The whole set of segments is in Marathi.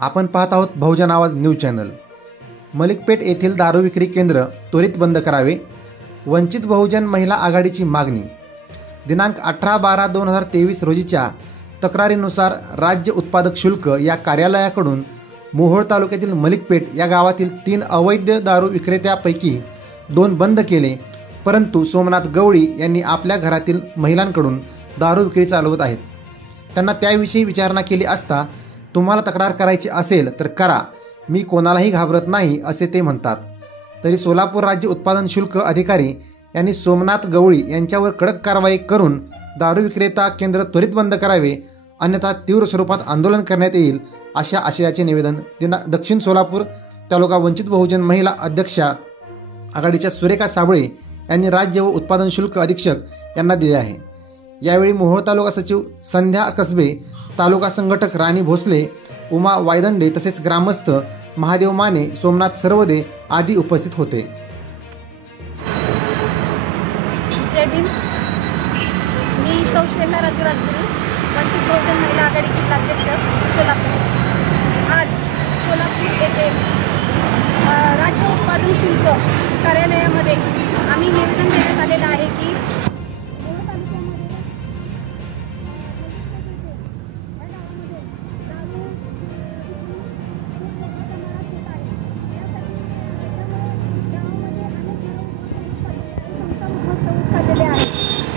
आपण पाहत आहोत बहुजन आवाज न्यूज चॅनल। मलिकपेठ येथील दारू विक्री केंद्र त्वरित बंद करावे, वंचित बहुजन महिला आघाडीची मागणी। दिनांक 18/12/2023 रोजीच्या तक्रारीनुसार राज्य उत्पादक शुल्क या कार्यालयाकडून मोहोळ तालुक्यातील मलिकपेठ या गावातील 3 अवैध दारू विक्रेत्यापैकी 2 बंद केले, परंतु सोमनाथ गवळी यांनी आपल्या घरातील महिलांकडून दारू विक्री चालवत आहेत। त्यांना त्याविषयी विचारणा केली असता तुम्हाला तक्रार करायची असेल तर करा, मी कोणालाही घाबरत नाही असे ते म्हणतात। तरी सोलापूर राज्य उत्पादन शुल्क अधिकारी यांनी सोमनाथ गवळी यांच्यावर कडक कारवाई करून दारू विक्रेता केंद्र त्वरित बंद करावे, अन्यथा तीव्र स्वरूपात आंदोलन करण्यात येईल अशा आशयाचे निवेदन दक्षिण सोलापूर तालुका वंचित बहुजन महिला अध्यक्षा आघाडीच्या सुरेखा साबळे यांनी राज्य व उत्पादन शुल्क अधीक्षक यांना दिले आहे। यावेळी मोहोळ तालुका सचिव संध्या कसबे, तालुका संघटक राणी भोसले, उमा वायदंडे तसेच ग्रामस्थ महादेव माने, सोमनाथ सरवदे आदी उपस्थित होते। जय भीम। मी सौश्वेता राजगुरू, वंचित बहुजन महिला आघाडी जिल्हाध्यक्ष सोलापूर। आज सोलापूर येथे राज्य उत्पादन शुल्क कार्यालयामध्ये आम्ही निवेदन देण्यात आलेलं आहे की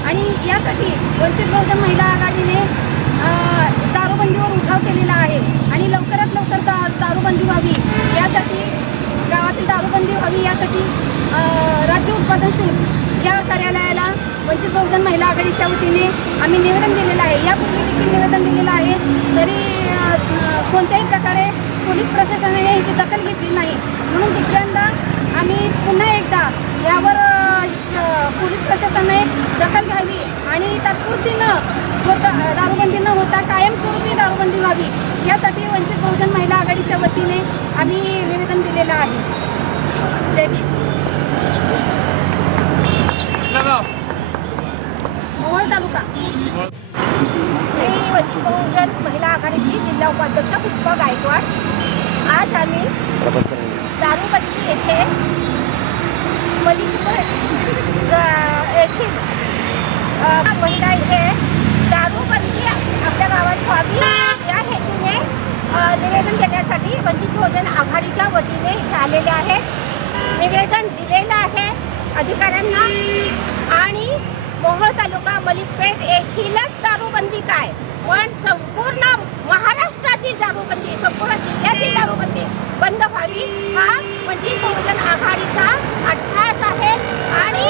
आणि यासाठी वंचित बहुजन महिला आघाडीने दारूबंदीवर उठाव केलेला आहे आणि लवकरात लवकर दारूबंदी व्हावी, यासाठी गावातील दारूबंदी व्हावी यासाठी राज्य उत्पादन शुल्क या कार्यालयाला वंचित बहुजन महिला आघाडीच्या वतीने आम्ही निवेदन दिलेलं आहे। यापूर्वी देखील निवेदन दिलेलं आहे, तरी कोणत्याही प्रकारे पोलीस प्रशासनाने याची दखल घेतली नाही, म्हणून दुसऱ्यांदा आम्ही पुन्हा एकदा यावर पोलीस प्रशासनाने दखल घ्यावी आणि तात्पुरती दारूबंदी न होता कायमस्वरूपी दारूबंदी व्हावी यासाठी वंचित बहुजन महिला आघाडीच्या वतीने आम्ही निवेदन दिलेलं आहे। जय भीम। मोहोळ तालुका। मी वंचित बहुजन महिला आघाडीची जिल्हा उपाध्यक्ष पुष्पा गायकवाड। आज आम्ही दारूबंदी येथे मलिकपेठ येथील महिला इथे दारूबंदी आपल्या गावात व्हावी या हेतूने निवेदन देण्यासाठी वंचित बहुजन आघाडीच्या वतीने इथे आलेले आहे। निवेदन दिलेलं आहे अधिकाऱ्यांना आणि मोहोळ तालुका मलिकपेठ येथीलच दारूबंदी काय, पण संपूर्ण महाराष्ट्रातील दारूबंदी, संपूर्ण जिल्ह्यातील दारूबंदी बंद व्हावी हा वंचित बहुजन आघाडीचा अट्टहास आहे आणि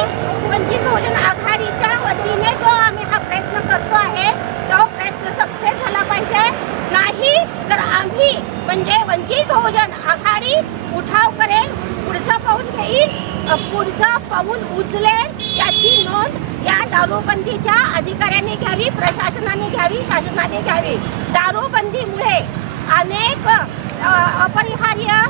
वंचित बहुजन आघाडीच्या वतीने जो आम्ही हा प्रयत्न करतो आहे तो प्रयत्न सक्सेस झाला पाहिजे, नाही तर आम्ही म्हणजे वंचित बहुजन आघाडी उठाव करेल, पुढचं पाऊल घेईल, पुढचं पाऊल उचलेल याची नोंद या दारूबंदीच्या अधिकाऱ्यांनी घ्यावी, प्रशासनाने घ्यावी, शासनाने घ्यावी। दारूबंदीमुळे अनेक अपरिहार्य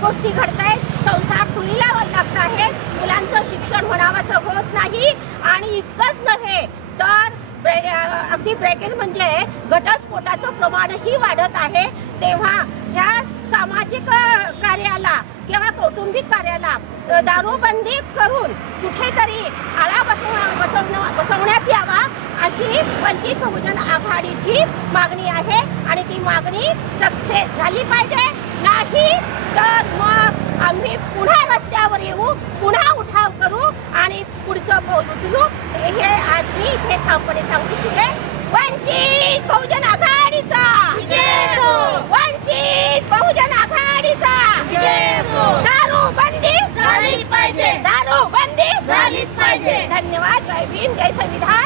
गोष्टी घडत आहेत, संसार खुलीला लागत आहेत, मुलांचं शिक्षण होणावंसं होत नाही आणि इतकंच नव्हे तर अगदी ब्रेकेज म्हणजे घटस्फोटाचं प्रमाणही वाढत आहे। तेव्हा ह्या सामाजिक कार्याला किंवा कौटुंबिक कार्याला दारूबंदी करून कुठेतरी आळा बसवण्यात यावा अशी वंचित बहुजन आघाडीची मागणी आहे आणि ती मागणी सक्सेस झाली पाहिजे, नाही तर मग आम्ही पुन्हा रस्त्यावर येऊ, पुन्हा उठाव करू आणि पुढचं पाऊल उचलू। हे आज मी इथे ठामपणे सांगू इच्छिते। वंचित बहुजन आघाडीचा वंचित बहुजन आघाडीचा दारूबंदी झालीच पाहिजे, दारूबंदी झालीच पाहिजे। धन्यवाद। जय भीम, जय संविधान।